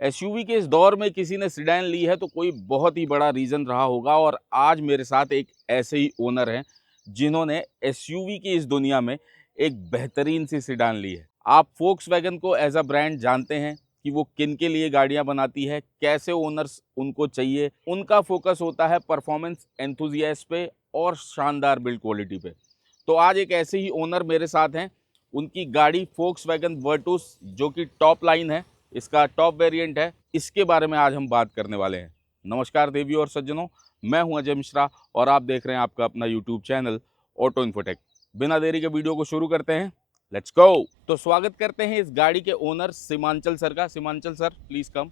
SUV के इस दौर में किसी ने सीडैन ली है तो कोई बहुत ही बड़ा रीज़न रहा होगा और आज मेरे साथ एक ऐसे ही ओनर हैं जिन्होंने एसयूवी की इस दुनिया में एक बेहतरीन सी सीडैन ली है। आप फोक्सवैगन को एज अ ब्रांड जानते हैं कि वो किन के लिए गाड़ियां बनाती है, कैसे ओनर्स उनको चाहिए। उनका फोकस होता है परफॉर्मेंस एंथुजियास्ट पे और शानदार बिल्ड क्वालिटी पे। तो आज एक ऐसे ही ओनर मेरे साथ हैं। उनकी गाड़ी फोक्सवैगन वर्टुस जो कि टॉप लाइन है, इसका टॉप वेरिएंट है, इसके बारे में आज हम बात करने वाले हैं। नमस्कार देवियों और सज्जनों, मैं हूं अजय मिश्रा और आप देख रहे हैं आपका अपना यूट्यूब चैनल ऑटो इन्फोटेक। बिना देरी के वीडियो को शुरू करते हैं, लेट्स गो। तो स्वागत करते हैं इस गाड़ी के ओनर सीमांचल सर का। Seemanchal sir, please come.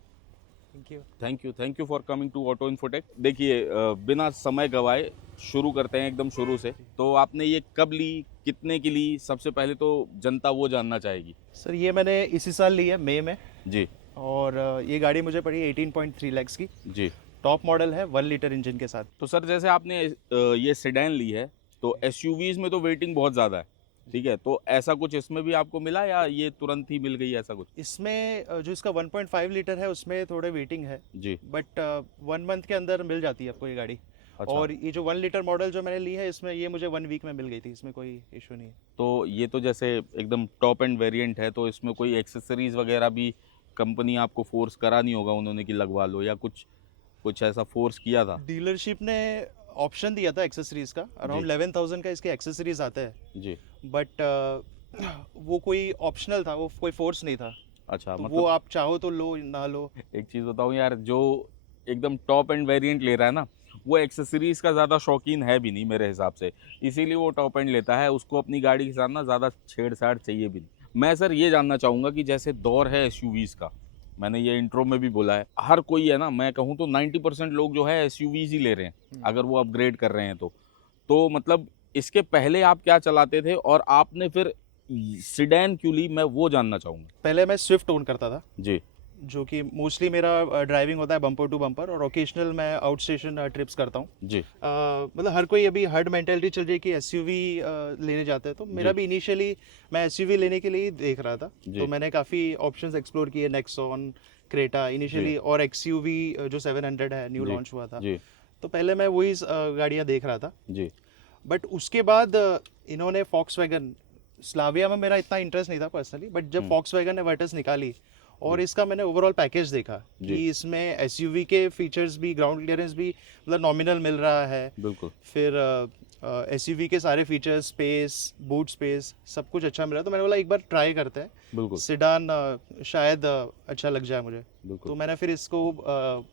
Thank you for coming to Auto Infotech. देखिए, बिना समय गवाए शुरू करते हैं एकदम शुरू से। तो आपने ये कब ली, कितने की ली, सबसे पहले तो जनता वो जानना चाहेगी। सर ये मैंने इसी साल ली है मई में। जी और ये गाड़ी मुझे पड़ी 18.3 लैक्स की। जी। टॉप मॉडल है 1 लीटर इंजन के साथ। तो सर जैसे आपने ये सेडान ली है तो एसयूवीज में तो वेटिंग बहुत ज़्यादा है, ठीक है, तो ऐसा कुछ इसमें भी आपको मिला या ये तुरंत ही मिल गई, ऐसा कुछ? इसमें जो इसका 1.5 लीटर है उसमें थोड़े वेटिंग है, जी। बट 1 मंथ के अंदर मिल जाती है आपको ये गाड़ी। अच्छा। और ये जो 1 लीटर मॉडल जो मैंने ली है इसमें ये मुझे 1 वीक में मिल गई थी, इसमें कोई इशू नहीं है। तो ये तो जैसे एकदम टॉप एंड वेरिएंट है, तो इसमें कोई एक्सेसरीज वगैरह भी कंपनी आपको फोर्स करा नहीं होगा उन्होंने कि लगवा लो, या कुछ कुछ ऐसा फोर्स किया था? डीलरशिप ने ऑप्शन दिया था एक्सेसरीज का, अराउंड 11,000 का इसके एक्सेसरीज आता है। जी। बट वो कोई ऑप्शनल था, वो कोई फोर्स नहीं था। अच्छा, तो वो मतलब आप चाहो तो लो ना लो। एक चीज़ बताऊँ यार, जो एकदम टॉप एंड वेरिएंट ले रहा है ना, वो एक्सेसरीज का ज़्यादा शौकीन है भी नहीं मेरे हिसाब से, इसीलिए वो टॉप एंड लेता है। उसको अपनी गाड़ी के साथ ना ज़्यादा छेड़छाड़ चाहिए भी नहीं। मैं सर ये जानना चाहूँगा कि जैसे दौर है एसयूवीज़ का, मैंने ये इंट्रो में भी बोला है, हर कोई है ना, मैं कहूँ तो 90% लोग जो है एसयूवीज़ ही ले रहे हैं अगर वो अपग्रेड कर रहे हैं तो मतलब इसके पहले आप क्या चलाते थे और आपने फिर सीडैन क्यों ली, मैं वो जानना चाहूँगा। पहले मैं स्विफ्ट ओन करता था, जी जो कि मोस्टली मेरा ड्राइविंग होता है बम्पर टू बम्पर, और ओकेशनल मैं आउट स्टेशन ट्रिप्स करता हूँ। जी। मतलब हर कोई अभी हर्ड मेंटेलिटी चल रही है कि एसयूवी लेने जाते हैं, तो मेरा जी। भी इनिशियली मैं एसयूवी लेने के लिए ही देख रहा था। जी। तो मैंने काफ़ी ऑप्शंस एक्सप्लोर किए, नेक्सॉन, क्रेटा इनिशियली, और एक्सयूवी जो 700 है न्यू जी। लॉन्च हुआ था। जी। तो पहले मैं वही गाड़ियाँ देख रहा था। जी। बट उसके बाद इन्होंने फॉक्सवैगन, स्लाविया में मेरा इतना इंटरेस्ट नहीं था पर्सनली, बट जब फॉक्सवैगन ने वर्टस निकाली और इसका मैंने ओवरऑल पैकेज देखा कि इसमें एसयूवी के फीचर्स भी, ग्राउंड क्लियरेंस भी मतलब नॉमिनल मिल रहा है। बिल्कुल। फिर एसयूवी के सारे फीचर्स, स्पेस, बूट स्पेस, सब कुछ अच्छा मिला। तो मैंने बोला एक बार ट्राई करते हैं, बिल्कुल। सिडान शायद अच्छा लग जाए मुझे। बिल्कुल। तो मैंने फिर इसको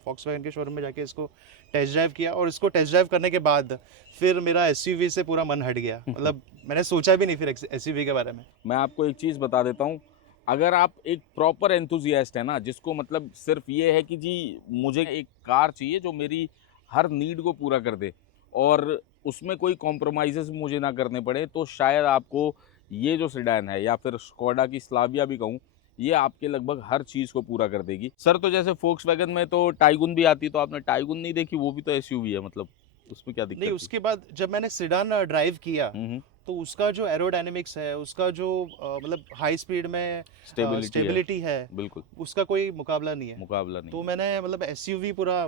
फॉक्सवैगन के शोरूम में जाके इसको टेस्ट ड्राइव किया, और इसको टेस्ट ड्राइव करने के बाद फिर मेरा एसयूवी से पूरा मन हट गया। मतलब मैंने सोचा भी नहीं फिर एसयूवी के बारे में। मैं आपको एक चीज़ बता देता हूँ, अगर आप एक प्रॉपर एंथुजियास्ट है ना, जिसको मतलब सिर्फ ये है कि जी मुझे एक कार चाहिए जो मेरी हर नीड को पूरा कर दे और उसमें कोई कॉम्प्रोमाइज़ेस मुझे ना करने पड़े, तो शायद आपको ये जो सीडैन है या फिर स्कोडा की स्लाविया भी कहूँ, ये आपके लगभग हर चीज़ को पूरा कर देगी। सर तो जैसे फोक्सवैगन में तो टाइगुन भी आती, तो आपने टाइगुन नहीं देखी? वो भी तो एसयूवी है, मतलब उसमें क्या दिक्कत नहीं, थी? उसके बाद जब मैंने सिडान ड्राइव किया, हम्म। तो उसका जो एरोडायनेमिक्स है, उसका जो मतलब हाई स्पीड में स्टेबिलिटी है, बिल्कुल। उसका कोई मुकाबला नहीं है। मुकाबला नहीं तो है। मैंने मतलब एसयूवी पूरा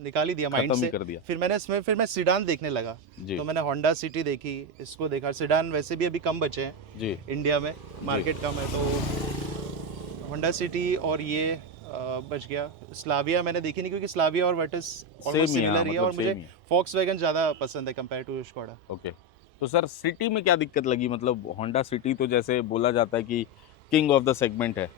निकाल ही दिया माइंड खत्म ही से। कर दिया। फिर मैं सिडान देखने लगा। जी। तो मैंने होंडा सिटी देखी, इसको देखा। सिडान वैसे भी अभी कम बचे हैं जी। इंडिया में, मार्केट कम है, तो होंडा सिटी और ये बच गया। स्लाविया मैंने देखी नहीं, क्योंकि स्लाविया और वर्टिस ऑलमोस्ट सेम ही है, सिमिलर ही है, मतलब और मुझे सेम ही। फॉक्सवैगन ज़्यादा पसंद है कंपेयर टू स्कोडा। ओके। तो सर सिटी में क्या दिक्कत लगी? मतलब होंडा सिटी तो जैसे बोला जाता है कि किंग ऑफ द सेगमेंट है,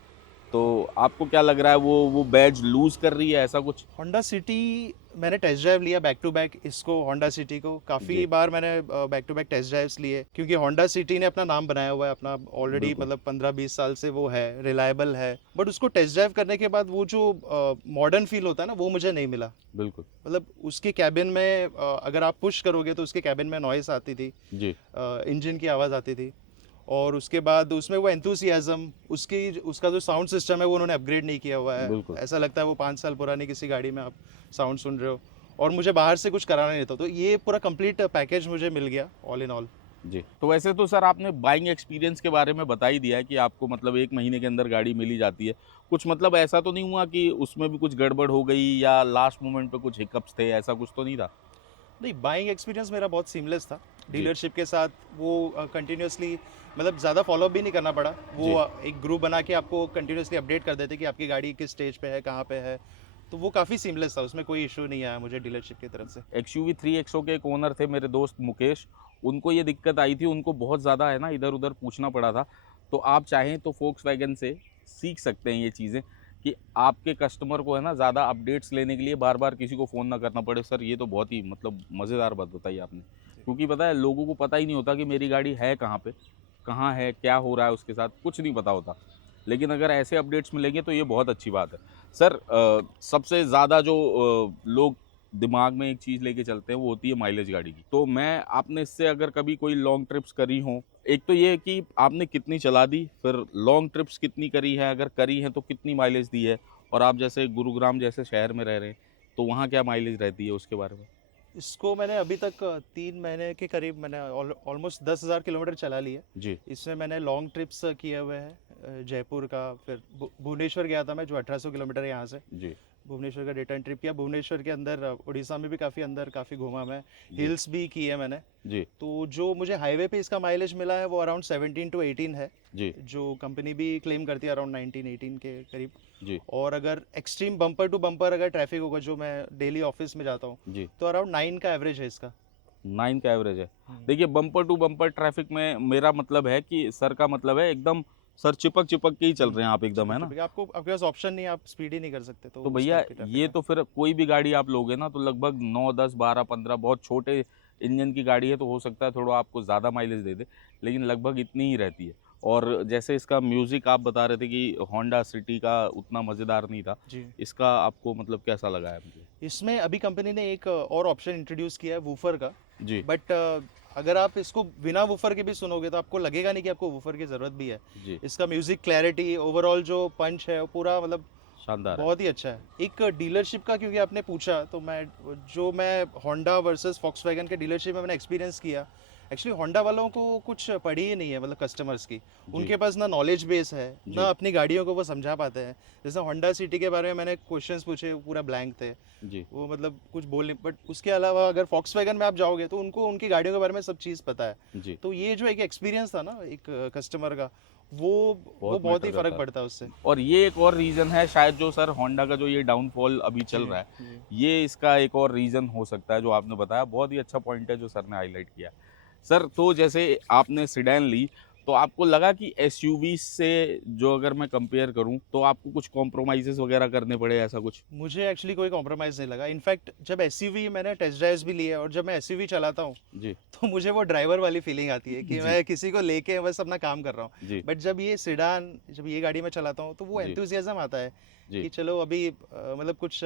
तो आपको क्या लग रहा है वो बैज लूज कर रही है, ऐसा कुछ? होंडा सिटी मैंने टेस्ट ड्राइव लिया बैक टू बैक, इसको होंडा सिटी को काफ़ी बार मैंने back to back test drives लिए, क्योंकि होंडा सिटी ने अपना नाम बनाया हुआ है अपना ऑलरेडी, मतलब 15-20 साल से वो है, रिलायबल है। बट उसको टेस्ट ड्राइव करने के बाद वो जो मॉडर्न फील होता है ना, वो मुझे नहीं मिला। बिल्कुल। मतलब उसके कैबिन में अगर आप पुश करोगे तो उसके कैबिन में नॉइस आती थी, जी। इंजन की आवाज़ आती थी। और उसके बाद उसमें वो एंथुसियाज्म, उसका जो साउंड सिस्टम है वो उन्होंने अपग्रेड नहीं किया हुआ है। बिल्कुल। ऐसा लगता है वो 5 साल पुरानी किसी गाड़ी में आप साउंड सुन रहे हो, और मुझे बाहर से कुछ कराना नहीं था। तो ये पूरा कंप्लीट पैकेज मुझे मिल गया ऑल इन ऑल। जी। तो वैसे तो सर आपने बाइंग एक्सपीरियंस के बारे में बता ही दिया है कि आपको मतलब 1 महीने के अंदर गाड़ी मिल ही जाती है। कुछ मतलब ऐसा तो नहीं हुआ कि उसमें भी कुछ गड़बड़ हो गई या लास्ट मोमेंट पे कुछ हिकअप्स थे, ऐसा कुछ तो नहीं था? नहीं, बाइंग एक्सपीरियंस मेरा बहुत सीमलेस था जी। डीलरशिप के साथ। वो कंटिन्यूसली मतलब ज़्यादा फॉलोअप भी नहीं करना पड़ा। वो जी। एक ग्रुप बना के आपको कंटिन्यूसली अपडेट कर देते कि आपकी गाड़ी किस स्टेज पे है, कहाँ पे है। तो वो काफ़ी सीमलेस था, उसमें कोई इशू नहीं आया मुझे डीलरशिप की तरफ से। एक्सयूवी 3XO के एक ओनर थे मेरे दोस्त मुकेश, उनको ये दिक्कत आई थी, उनको बहुत ज़्यादा है ना इधर-उधर पूछना पड़ा था। तो आप चाहें तो फोक्सवैगन से सीख सकते हैं ये चीज़ें कि आपके कस्टमर को है ना ज़्यादा अपडेट्स लेने के लिए बार-बार किसी को फ़ोन ना करना पड़े। सर ये तो बहुत ही मतलब मज़ेदार बात बताई आपने। क्योंकि पता है लोगों को पता ही नहीं होता कि मेरी गाड़ी है कहाँ पे, कहाँ है, क्या हो रहा है उसके साथ, कुछ नहीं पता होता। लेकिन अगर ऐसे अपडेट्स मिलेंगे तो ये बहुत अच्छी बात है। सर सबसे ज़्यादा जो लोग दिमाग में एक चीज़ लेके चलते हैं वो होती है माइलेज गाड़ी की। तो मैं आपने इससे अगर कभी कोई लॉन्ग ट्रिप्स करी हो, एक तो ये है कि आपने कितनी चला दी, फिर लॉन्ग ट्रिप्स कितनी करी है, अगर करी है तो कितनी माइलेज दी है? और आप जैसे गुरुग्राम जैसे शहर में रह रहे हैं, तो वहाँ क्या माइलेज रहती है उसके बारे में? इसको मैंने अभी तक 3 महीने के करीब मैंने ऑलमोस्ट 10,000 किलोमीटर चला लिया। जी। इसमें मैंने लॉन्ग ट्रिप्स किए हुए हैं। जयपुर का, फिर भुवनेश्वर गया था मैं, जो 1800 किलोमीटर है यहाँ से। जी। भुवनेश्वर का रिटर्न ट्रिप किया। भुवनेश्वर के अंदर उड़ीसा में भी काफ़ी अंदर काफ़ी घूमा मैं। जी। हिल्स भी की है मैंने। जी। तो जो मुझे हाईवे पे इसका माइलेज मिला है वो अराउंड 17 to 18 है, जी। जो कंपनी भी क्लेम करती है अराउंड 19-18 के करीब। जी। और अगर एक्सट्रीम बम्पर टू बम्पर अगर ट्रैफिक होगा, जो मैं डेली ऑफिस में जाता हूँ, जी। तो अराउंड 9 का एवरेज है इसका। 9 का एवरेज है। देखिए बम्पर टू बम्पर ट्रैफिक में मेरा मतलब है कि सर का मतलब है एकदम सर चिपक-चिपक के ही चल रहे हैं आप एकदम, है ना? आपको, आपके पास ऑप्शन नहीं है, आप स्पीड ही नहीं कर सकते, तो तो उस भैया टाइप की ट्रैफिक ये है। तो फिर कोई भी गाड़ी आप लोगे ना तो लगभग 9, 10, 12, 15 बहुत छोटे इंजन की गाड़ी है तो हो सकता है थोड़ा आपको ज़्यादा माइलेज दे दे, लेकिन लगभग इतनी ही रहती है। और जैसे इसका म्यूज़िक आप बता रहे थे कि होंडा सिटी का उतना मज़ेदार नहीं था, जी। इसका आपको मतलब कैसा लगा है मुझे? इसमें अभी कंपनी ने एक और ऑप्शन इंट्रोड्यूस किया है वूफर का। जी। बट अगर आप इसको बिना वूफर के भी सुनोगे तो आपको लगेगा नहीं कि आपको वूफर की ज़रूरत भी है। जी। इसका म्यूज़िक क्लैरिटी, ओवरऑल जो पंच है वो पूरा मतलब शानदार है। बहुत ही अच्छा है। एक डीलरशिप का क्योंकि आपने पूछा, तो मैं होंडा वर्सेस फॉक्सवैगन के डीलरशिप में मैंने एक्सपीरियंस किया। एक्चुअली होंडा वालों को कुछ पड़ी ही नहीं है, मतलब कस्टमर्स की। जी। उनके पास ना नॉलेज बेस है, जी। ना अपनी गाड़ियों को वो समझा पाते हैं। जैसे होंडा सिटी के बारे में मैंने क्वेश्चंस पूछे, वो पूरा ब्लैंक थे। जी। वो मतलब कुछ बोल नहीं। बट उसके अलावा अगर फॉक्सवैगन में आप जाओगे तो उनको उनकी गाड़ियों के बारे में सब चीज़ पता है। जी। तो ये जो एक एक्सपीरियंस था ना एक कस्टमर का, वो बहुत बहुत ही मैटर फर्क करता है। पड़ता है उससे। और ये एक और रीज़न है शायद जो सर होंडा का जो ये डाउनफॉल अभी चल जी, रहा है, जी। ये इसका एक और रीज़न हो सकता है जो आपने बताया। बहुत ही अच्छा पॉइंट है जो सर ने हाईलाइट किया। सर तो जैसे आपने सीडैन ली तो आपको लगा कि एसयूवी से जो अगर मैं कंपेयर करूं तो आपको कुछ कॉम्प्रोमाइज़ेस वगैरह करने पड़े ऐसा कुछ? मुझे एक्चुअली कोई कॉम्प्रोमाइज़ नहीं लगा। इनफैक्ट जब एसयूवी मैंने टेस्ट ड्राइव्स भी लिए, और जब मैं एसयूवी चलाता हूँ जी। तो मुझे वो ड्राइवर वाली फीलिंग आती है कि जी। मैं किसी को लेके बस अपना काम कर रहा हूँ। जी। बट जब ये गाड़ी में चलाता हूँ तो वो जी। एंथुसियाज्म आता है जी। कि चलो अभी मतलब कुछ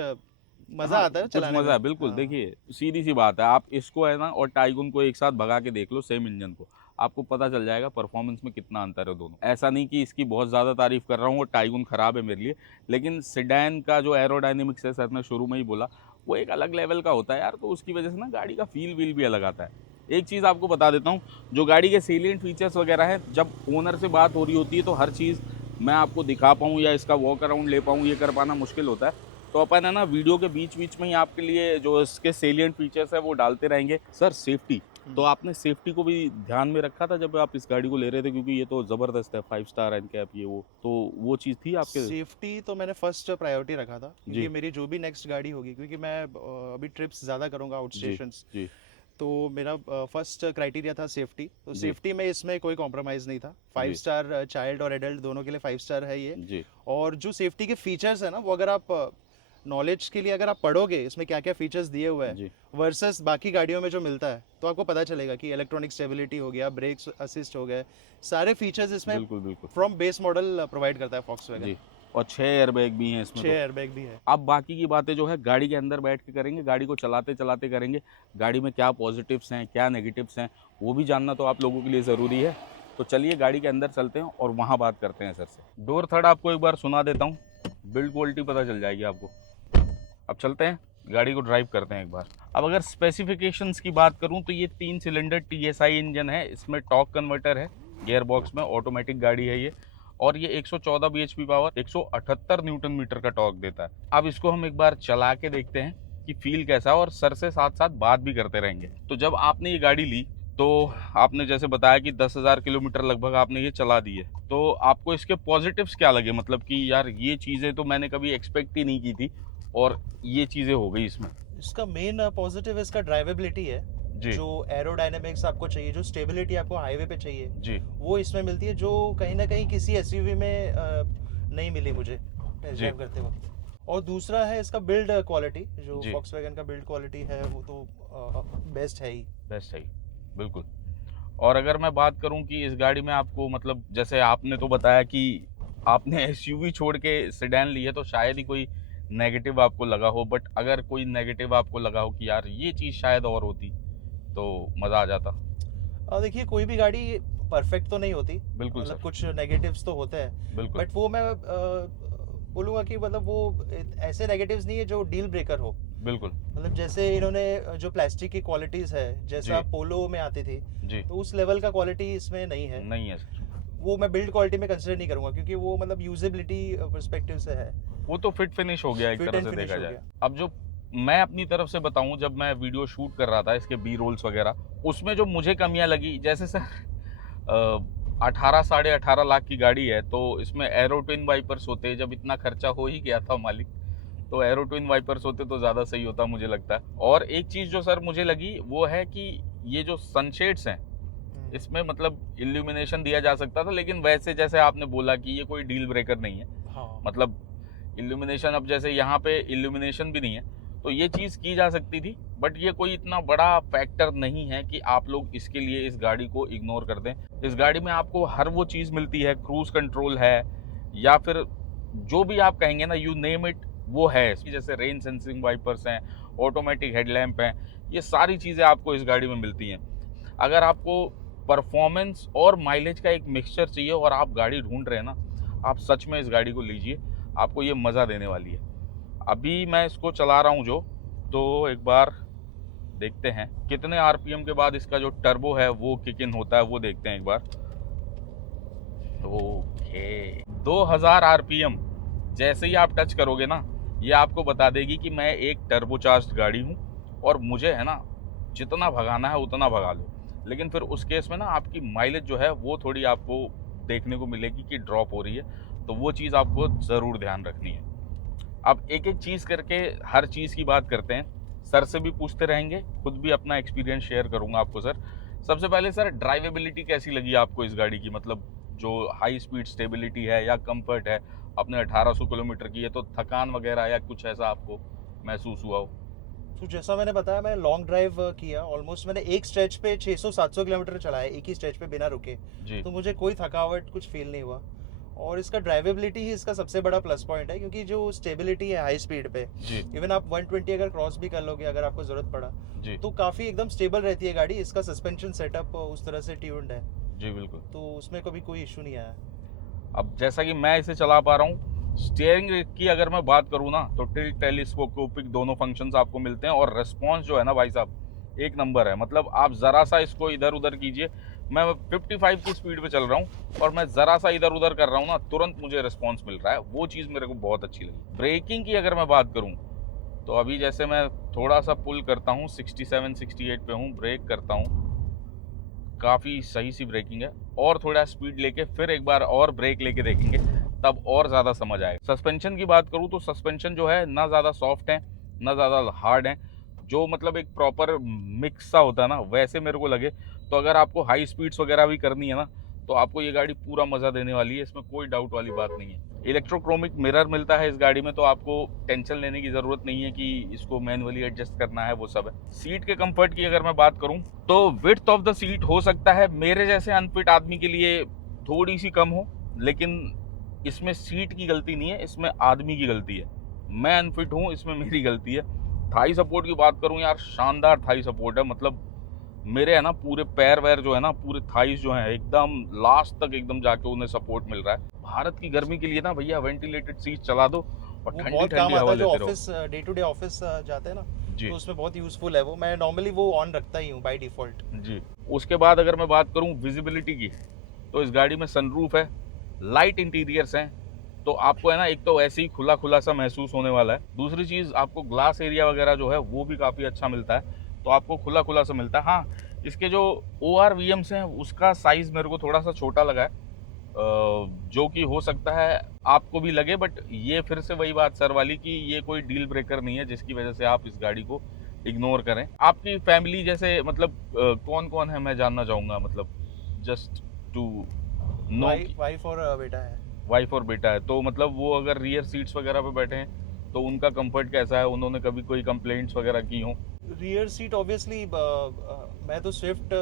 मज़ा हाँ, आता है कुछ चलाने मज़ा में। है, बिल्कुल। हाँ। देखिए, सीधी-सी बात है, आप इसको है ना और टाइगुन को एक साथ भगा के देख लो सेम इंजन को, आपको पता चल जाएगा परफॉर्मेंस में कितना अंतर है दोनों। ऐसा नहीं कि इसकी बहुत ज़्यादा तारीफ़ कर रहा हूँ और टाइगुन खराब है मेरे लिए, लेकिन सेडान का जो एयरोडायनामिक्स है, सर ने शुरू में ही बोला, वो एक अलग लेवल का होता है यार, तो उसकी वजह से ना गाड़ी का फ़ील-वील भी अलग आता है। एक चीज़ आपको बता देता हूँ, जो गाड़ी के सेलिएंट फीचर्स वगैरह हैं, जब ओनर से बात हो रही होती है, तो हर चीज़ मैं आपको दिखा पाऊँ या इसका वॉक अराउंड ले पाऊँ, ये कर पाना मुश्किल होता है। तो अपन है ना वीडियो के बीच-बीच में ही आपके लिए जो इसके सेलिएंट फीचर्स हैं वो डालते रहेंगे। सर सेफ्टी, तो आपने सेफ्टी को भी ध्यान में रखा था जब आप इस गाड़ी को ले रहे थे? क्योंकि ये तो ज़बरदस्त है, 5 स्टार एनकैप ये वो, तो वो चीज़ थी आपके? सेफ्टी तो मैंने फर्स्ट प्रायोरिटी रखा था, क्योंकि जी। मेरी जो भी नेक्स्ट गाड़ी होगी, क्योंकि मैं अभी ट्रिप्स ज़्यादा करूँगा आउट जी। स्टेशंस। जी। तो मेरा फर्स्ट क्राइटेरिया था सेफ्टी। तो जी। सेफ्टी में इसमें कोई कॉम्प्रोमाइज़ नहीं था। 5 जी। स्टार चाइल्ड और एडल्ट दोनों के लिए 5 स्टार है ये। जी। और जो सेफ्टी के फीचर्स है ना, वो अगर आप नॉलेज के लिए अगर आप पढ़ोगे इसमें क्या क्या फीचर्स दिए हुए हैं जी। वर्सेस बाकी गाड़ियों में जो मिलता है, तो आपको पता चलेगा कि इलेक्ट्रॉनिक स्टेबिलिटी हो गया, ब्रेक्स असिस्ट हो गए, सारे फीचर्स इसमें बिल्कुल, बिल्कुल। फ्रॉम बेस मॉडल प्रोवाइड करता है फॉक्सवैगन। जी। और 6 एयरबैग भी हैं इसमें 6 तो। एयरबैग भी है। अब बाकी की बातें जो है गाड़ी के अंदर बैठ के करेंगे, गाड़ी को चलाते-चलाते करेंगे। गाड़ी में क्या पॉजिटिव्स हैं, क्या नेगेटिव्स हैं, वो भी जानना तो आप लोगों के लिए ज़रूरी है। तो चलिए गाड़ी के अंदर चलते हैं और वहाँ बात करते हैं सर से। डोर थर्ड आपको एक बार सुना देता हूँ, बिल्ड क्वालिटी पता चल जाएगी आपको। अब चलते हैं। गाड़ी को ड्राइव करते हैं एक बार। अब अगर स्पेसिफिकेशंस की बात करूं तो ये 3 सिलेंडर TSI इंजन है, इसमें टॉर्क कन्वर्टर है गियर बॉक्स में, ऑटोमेटिक गाड़ी है ये, और ये 114 bhp पावर 178 न्यूटन मीटर का टॉर्क देता है। अब इसको हम एक बार चला के देखते हैं कि फील कैसा है, और सर से साथ साथ बात भी करते रहेंगे। तो जब आपने ये गाड़ी ली तो आपने जैसे बताया कि 10,000 किलोमीटर लगभग आपने ये चला दी है, तो आपको इसके पॉजिटिव्स क्या लगे? मतलब कि यार ये चीज़ें तो मैंने कभी एक्सपेक्ट ही नहीं की थी और ये चीज़ें हो गई इसमें। इसका मेन पॉजिटिव इसका ड्राइवेबिलिटी है। जी जो एरोडायनेमिक्स आपको चाहिए, जो स्टेबिलिटी आपको हाईवे पे चाहिए, जी वो इसमें मिलती है, जो कहीं ना कहीं किसी एसयूवी में नहीं मिली मुझे टेस्ट ड्राइव करते वक्त। और दूसरा है इसका बिल्ड क्वालिटी, जो जी। फॉक्सवैगन का बिल्ड क्वालिटी है वो तो बेस्ट है ही। बेस्ट है ही, बिल्कुल। और अगर मैं बात करूं कि इस गाड़ी में आपको, मतलब जैसे आपने तो बताया कि आपने SUV छोड़ के सेडान ली है, तो शायद ही कोई नेगेटिव आपको लगा हो, बट अगर कोई नेगेटिव आपको लगा हो कि यार ये चीज़ शायद और होती तो मज़ा आ जाता। देखिए, कोई भी गाड़ी परफेक्ट तो नहीं होती, बिल्कुल मतलब सर, कुछ नेगेटिव्स तो होते हैं, बिल्कुल। बट वो मैं बोलूँगा कि मतलब वो ऐसे नेगेटिव्स नहीं है जो डील ब्रेकर हो। बिल्कुल मतलब जैसे इन्होंने जो प्लास्टिक की क्वालिटीज़ है, जैसा जी। पोलो में आती थी, जी, तो उस लेवल का क्वालिटी इसमें नहीं है। नहीं है सर। वो मैं बिल्ड क्वालिटी में कंसिडर नहीं करूँगा, क्योंकि वो मतलब यूजेबिलिटी पर्सपेक्टिव से है। वो तो फिट फिनिश हो गया एक फिट तरह एंड से फिनिश देखा हो जाए। गया। अब जो मैं अपनी तरफ से बताऊं, जब मैं वीडियो शूट कर रहा था इसके बी रोल्स वगैरह, उसमें जो मुझे कमियां लगी, जैसे सर 18 साढ़े 18 लाख की गाड़ी है, तो इसमें एरो ट्विन वाइपर्स होते, जब इतना खर्चा हो ही गया था मालिक, तो एरो ट्विन वाइपर्स होते तो ज़्यादा सही होता मुझे लगता है। और एक चीज़ जो सर मुझे लगी वो है कि ये जो सनशेड्स हैं, इसमें मतलब इल्यूमिनेशन दिया जा सकता था, लेकिन वैसे जैसे आपने बोला कि ये कोई डील ब्रेकर नहीं है। हाँ, मतलब इल्यूमिनेशन, अब जैसे यहाँ पे इल्यूमिनेशन भी नहीं है, तो ये चीज़ की जा सकती थी, बट ये कोई इतना बड़ा फैक्टर नहीं है कि आप लोग इसके लिए इस गाड़ी को इग्नोर कर दें। इस गाड़ी में आपको हर वो चीज़ मिलती है, क्रूज कंट्रोल है, या फिर जो भी आप कहेंगे ना, यू नेम इट, वो है। जैसे रेन सेंसिंग वाइपर्स हैं, ऑटोमेटिक हेडलैम्प हैं, ये सारी चीज़ें आपको इस गाड़ी में मिलती हैं। अगर आपको परफॉर्मेंस और माइलेज का एक मिक्सचर चाहिए और आप गाड़ी ढूंढ रहे हैं ना, आप सच में इस गाड़ी को लीजिए, आपको ये मज़ा देने वाली है। अभी मैं इसको चला रहा हूँ जो, तो एक बार देखते हैं कितने RPM के बाद इसका जो टर्बो है वो किक इन होता है, वो देखते हैं एक बार। ओके, 2000 RPM जैसे ही आप टच करोगे ना, ये आपको बता देगी कि मैं एक टर्बोचार्ज्ड गाड़ी हूँ और मुझे है ना जितना भगाना है उतना भगा लो। लेकिन फिर उस केस में ना आपकी माइलेज जो है वो थोड़ी आपको देखने को मिलेगी कि ड्रॉप हो रही है, तो वो चीज़ आपको ज़रूर ध्यान रखनी है। अब एक एक चीज़ करके हर चीज़ की बात करते हैं, सर से भी पूछते रहेंगे, खुद भी अपना एक्सपीरियंस शेयर करूंगा आपको। सर, सबसे पहले सर, ड्राइवेबिलिटी कैसी लगी आपको इस गाड़ी की? मतलब जो हाई स्पीड स्टेबिलिटी है या कंफर्ट है, आपने 1800 किलोमीटर की है, तो थकान वगैरह या कुछ ऐसा आपको महसूस हुआ हो? तो जैसा मैंने बताया, मैं लॉन्ग ड्राइव किया, ऑलमोस्ट मैंने एक स्ट्रेच पे 600-700 किलोमीटर चलाया, एक ही स्ट्रेच पे बिना रुके। जी तो मुझे कोई थकावट कुछ फील नहीं हुआ। और इसका ड्राइवेबिलिटी ही इसका सबसे बड़ा प्लस पॉइंट है, क्योंकि जो स्टेबिलिटी है हाई स्पीड पे, जी इवन आप 120 अगर क्रॉस भी कर लोगे, अगर आपको ज़रूरत पड़ा, जी तो काफ़ी एकदम स्टेबल रहती है गाड़ी। इसका सस्पेंशन सेटअप उस तरह से ट्यून्ड है, जी बिल्कुल। तो उसमें कभी कोई इशू नहीं आया। अब जैसा कि मैं इसे चला पा रहा हूँ, स्टीयरिंग की अगर मैं बात करूँ ना, तो टिल्ट टेलीस्कोपिक दोनों फंक्शंस आपको मिलते हैं, और रिस्पॉन्स जो है ना भाई साहब, एक नंबर है। मतलब आप ज़रा सा इसको इधर उधर कीजिए, मैं 55 की स्पीड पे चल रहा हूँ और मैं ज़रा सा इधर उधर कर रहा हूँ ना, तुरंत मुझे रिस्पॉन्स मिल रहा है। वो चीज़ मेरे को बहुत अच्छी लगी। ब्रेकिंग की अगर मैं बात करूँ, तो अभी जैसे मैं थोड़ा सा पुल करता हूँ, 67-68 पे हूँ, ब्रेक करता हूँ, काफ़ी सही सी ब्रेकिंग है। और थोड़ा स्पीड लेके फिर एक बार और ब्रेक लेके देखेंगे, तब और ज़्यादा समझ आएगा। सस्पेंशन की बात करूँ तो सस्पेंशन जो है ना ज़्यादा सॉफ्ट है ना ज़्यादा हार्ड है, जो मतलब एक प्रॉपर मिक्स सा होता है ना, वैसे मेरे को लगे। तो अगर आपको हाई स्पीड्स वगैरह भी करनी है ना, तो आपको ये गाड़ी पूरा मज़ा देने वाली है, इसमें कोई डाउट वाली बात नहीं है। इलेक्ट्रोक्रोमिक मिरर मिलता है इस गाड़ी में, तो आपको टेंशन लेने की ज़रूरत नहीं है कि इसको मैनुअली एडजस्ट करना है, वो सब है। सीट के कंफर्ट की अगर मैं बात करूं, तो विड्थ ऑफ द सीट हो सकता है मेरे जैसे अनफिट आदमी के लिए थोड़ी सी कम हो, लेकिन इसमें सीट की गलती नहीं है, इसमें आदमी की गलती है। मैं अनफिट हूँ, इसमें मेरी गलती है। थाई सपोर्ट की बात करूँ यार, शानदार थाई सपोर्ट है। मतलब मेरे है ना पूरे पैर वैर जो है ना, पूरे थाइस जो हैं, एकदम लास्ट तक एकदम जाके उन्हें सपोर्ट मिल रहा है। भारत की गर्मी के लिए ना भैया वेंटिलेटेड सीट चला दो और वो ठंडी बहुत काम ठंडी आता हवा है, जो लेते रहो। Office day to day office जाते हैं ना, जी तो उसमें बहुत यूजफुल है वो। मैं नॉर्मली वो ऑन रखता ही हूँ बाय डिफॉल्ट। जी। उसके बाद अगर मैं बात करूं विजिबिलिटी की, तो इस गाड़ी में सनरूफ है, लाइट इंटीरियर्स हैं, तो आपको है ना एक तो ऐसे ही खुला खुला सा महसूस होने वाला है। दूसरी चीज़, आपको ग्लास एरिया वगैरह जो है वो भी काफ़ी अच्छा मिलता है, तो आपको खुला खुला सा मिलता है। हाँ, इसके जो ORVMs हैं उसका साइज़ मेरे को थोड़ा सा छोटा लगा है, जो कि हो सकता है आपको भी लगे, बट ये फिर से वही बात सर वाली कि ये कोई डील ब्रेकर नहीं है जिसकी वजह से आप इस गाड़ी को इग्नोर करें। आपकी फैमिली जैसे मतलब कौन कौन है मैं जानना चाहूँगा, मतलब जस्ट टू नो। वाइफ और बेटा है। वाइफ और बेटा है, तो मतलब वो अगर रियर सीट्स वगैरह पे बैठे हैं तो उनका कंफर्ट कैसा है, उन्होंने कभी कोई कंप्लेंट्स वगैरह की हों? रियर सीट ऑब्वियसली, मैं तो स्विफ्ट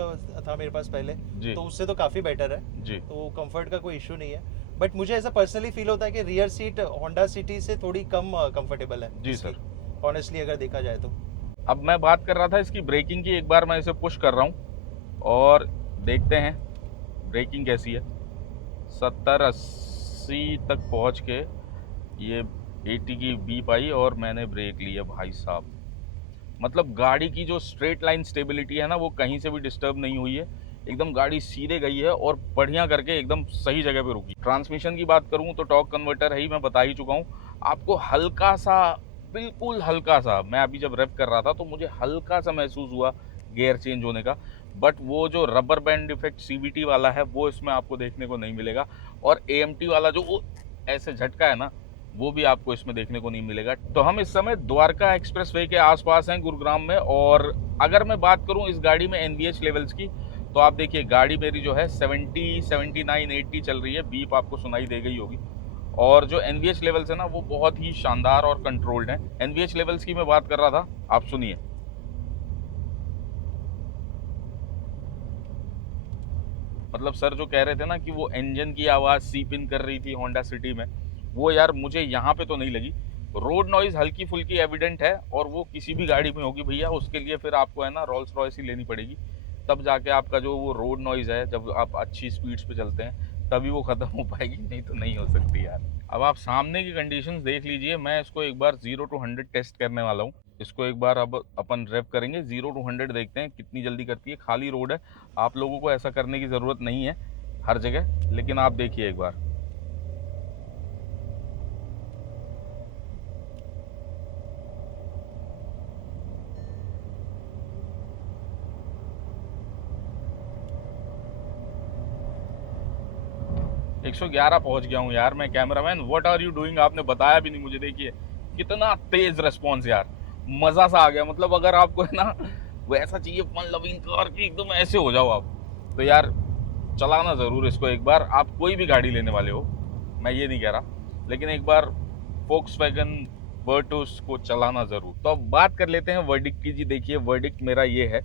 था मेरे पास पहले, जी तो उससे तो काफ़ी बेटर है, जी तो कंफर्ट का कोई इशू नहीं है। बट मुझे ऐसा पर्सनली फील होता है कि रियर सीट होंडा सिटी से थोड़ी कम कंफर्टेबल है जी सर। ऑनेस्टली अगर देखा जाए तो। अब मैं बात कर रहा था इसकी ब्रेकिंग की, एक बार मैं इसे पुश कर रहा हूँ और देखते हैं ब्रेकिंग कैसी है। 70-80 तक पहुँच के ये 80 की बीप आई और मैंने ब्रेक लिया भाई साहब। मतलब गाड़ी की जो स्ट्रेट लाइन स्टेबिलिटी है ना, वो कहीं से भी डिस्टर्ब नहीं हुई है, एकदम गाड़ी सीधे गई है और बढ़िया करके एकदम सही जगह पे रुकी। ट्रांसमिशन की बात करूँ तो टॉर्क कन्वर्टर है ही, मैं बता ही चुका हूँ आपको। हल्का सा, बिल्कुल हल्का सा, मैं अभी जब रेप कर रहा था तो मुझे हल्का सा महसूस हुआ गियर चेंज होने का, बट वो जो रबर बैंड इफेक्ट CVT वाला है वो इसमें आपको देखने को नहीं मिलेगा, और AMT वाला जो वो ऐसे झटका है ना, वो भी आपको इसमें देखने को नहीं मिलेगा। तो हम इस समय द्वारका एक्सप्रेसवे के आसपास हैं गुरुग्राम में, और अगर मैं बात करूं इस गाड़ी में NVH लेवल्स की, तो आप देखिए गाड़ी मेरी जो है 70, 79, 80 चल रही है, बीप आपको सुनाई दे गई होगी। और जो NVH लेवल्स है ना वो बहुत ही शानदार और कंट्रोल्ड हैं। NVH लेवल्स की मैं बात कर रहा था, आप सुनिए। मतलब सर जो कह रहे थे ना कि वो इंजन की आवाज़ सीप इन कर रही थी होंडा सिटी में, वो यार मुझे यहाँ पे तो नहीं लगी। रोड नॉइज़ हल्की फुल्की एविडेंट है, और वो किसी भी गाड़ी में होगी भैया, उसके लिए फिर आपको है ना रोल्स रॉयस ही लेनी पड़ेगी, तब जाके आपका जो वो रोड नॉइज़ है, जब आप अच्छी स्पीड्स पे चलते हैं तभी वो ख़त्म हो पाएगी, नहीं तो नहीं हो सकती यार। अब आप सामने की कंडीशंस देख लीजिए, मैं इसको एक बार 0 to 100 टेस्ट करने वाला हूँ। इसको एक बार अब अपन रेप करेंगे, 0 to 100 देखते हैं कितनी जल्दी करती है। खाली रोड है, आप लोगों को ऐसा करने की ज़रूरत नहीं है हर जगह, लेकिन आप देखिए एक बार। – 111 पहुंच गया हूँ यार मैं। Cameraman what are you doing, आपने बताया भी नहीं मुझे। देखिए कितना तेज रेस्पॉन्स यार, मज़ा सा आ गया। मतलब अगर आपको है ना वैसा चाहिए फन लविंग कार की, एकदम ऐसे हो जाओ आप, तो यार चलाना ज़रूर इसको एक बार। आप कोई भी गाड़ी लेने वाले हो, मैं ये नहीं कह रहा, लेकिन एक बार फोक्सवैगन वर्टुस को चलाना ज़रूर। तो अब बात कर लेते हैं वर्डिक्ट की। जी देखिए, वर्डिक्ट मेरा ये है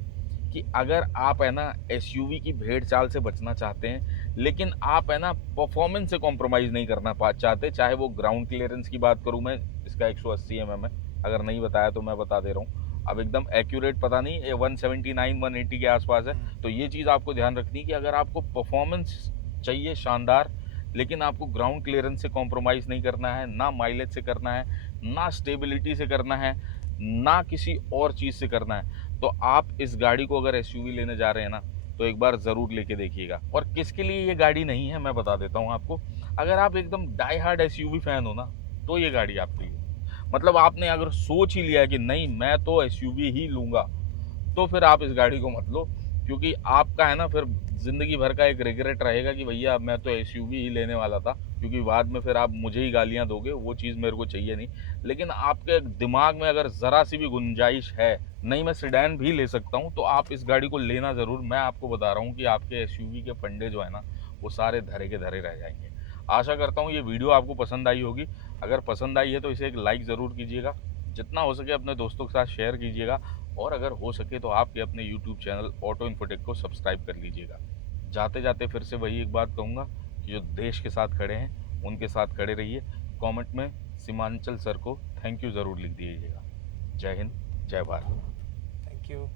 कि अगर आप है ना SUV की भेड़ चाल से बचना चाहते हैं, लेकिन आप है ना परफॉर्मेंस से कॉम्प्रोमाइज़ नहीं करना चाहते, चाहे वो ग्राउंड क्लियरेंस की बात करूं मैं, इसका 180 mm है, अगर नहीं बताया तो मैं बता दे रहा हूँ। अब एकदम एक्यूरेट पता नहीं, 179 180 के आसपास है। तो ये चीज़ आपको ध्यान रखनी है कि अगर आपको परफॉर्मेंस चाहिए शानदार, लेकिन आपको ग्राउंड क्लियरेंस से कॉम्प्रोमाइज़ नहीं करना है, ना माइलेज से करना है, ना स्टेबिलिटी से करना है, ना किसी और चीज़ से करना है, तो आप इस गाड़ी को अगर SUV लेने जा रहे हैं ना, तो एक बार ज़रूर लेके देखिएगा। और किसके लिए ये गाड़ी नहीं है मैं बता देता हूँ आपको। अगर आप एकदम डाई हार्ड SUV फैन हो ना, तो ये गाड़ी आपके लिए। मतलब आपने अगर सोच ही लिया है कि नहीं मैं तो SUV ही लूँगा, तो फिर आप इस गाड़ी को मत लो, क्योंकि आपका है ना फिर ज़िंदगी भर का एक रिग्रेट रहेगा कि भैया मैं तो SUV ही लेने वाला था, क्योंकि बाद में फिर आप मुझे ही गालियाँ दोगे, वो चीज़ मेरे को चाहिए नहीं। लेकिन आपके दिमाग में अगर ज़रा सी भी गुंजाइश है, नहीं मैं सेडान भी ले सकता हूँ, तो आप इस गाड़ी को लेना ज़रूर। मैं आपको बता रहा हूँ कि आपके SUV के फंडे जो है ना, वो सारे धरे के धरे रह जाएंगे। आशा करता हूँ ये वीडियो आपको पसंद आई होगी। अगर पसंद आई है तो इसे एक लाइक ज़रूर कीजिएगा, जितना हो सके अपने दोस्तों के साथ शेयर कीजिएगा, और अगर हो सके तो आपके अपने YouTube चैनल ऑटो इन्फोटेक को सब्सक्राइब कर लीजिएगा। जाते जाते फिर से वही एक बात कहूँगा कि जो देश के साथ खड़े हैं उनके साथ खड़े रहिए। कमेंट में सीमांचल सर को थैंक यू ज़रूर लिख दीजिएगा। जय हिंद, जय भारत। Thank you.